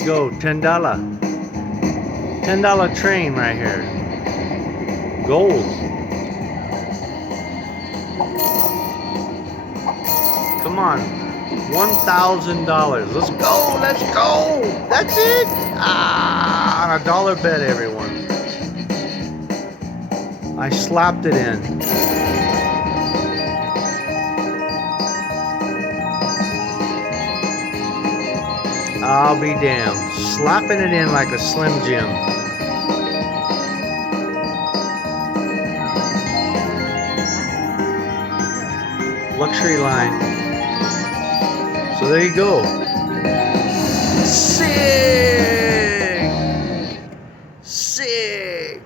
we go. $10. $10 train right here. Gold. Come on. $1,000. Let's go. Let's go. That's it. Ah, on a dollar bet, everyone. I slapped it in. I'll be damned. Slapping it in like a Slim Jim. Luxury line. So there you go. Sick!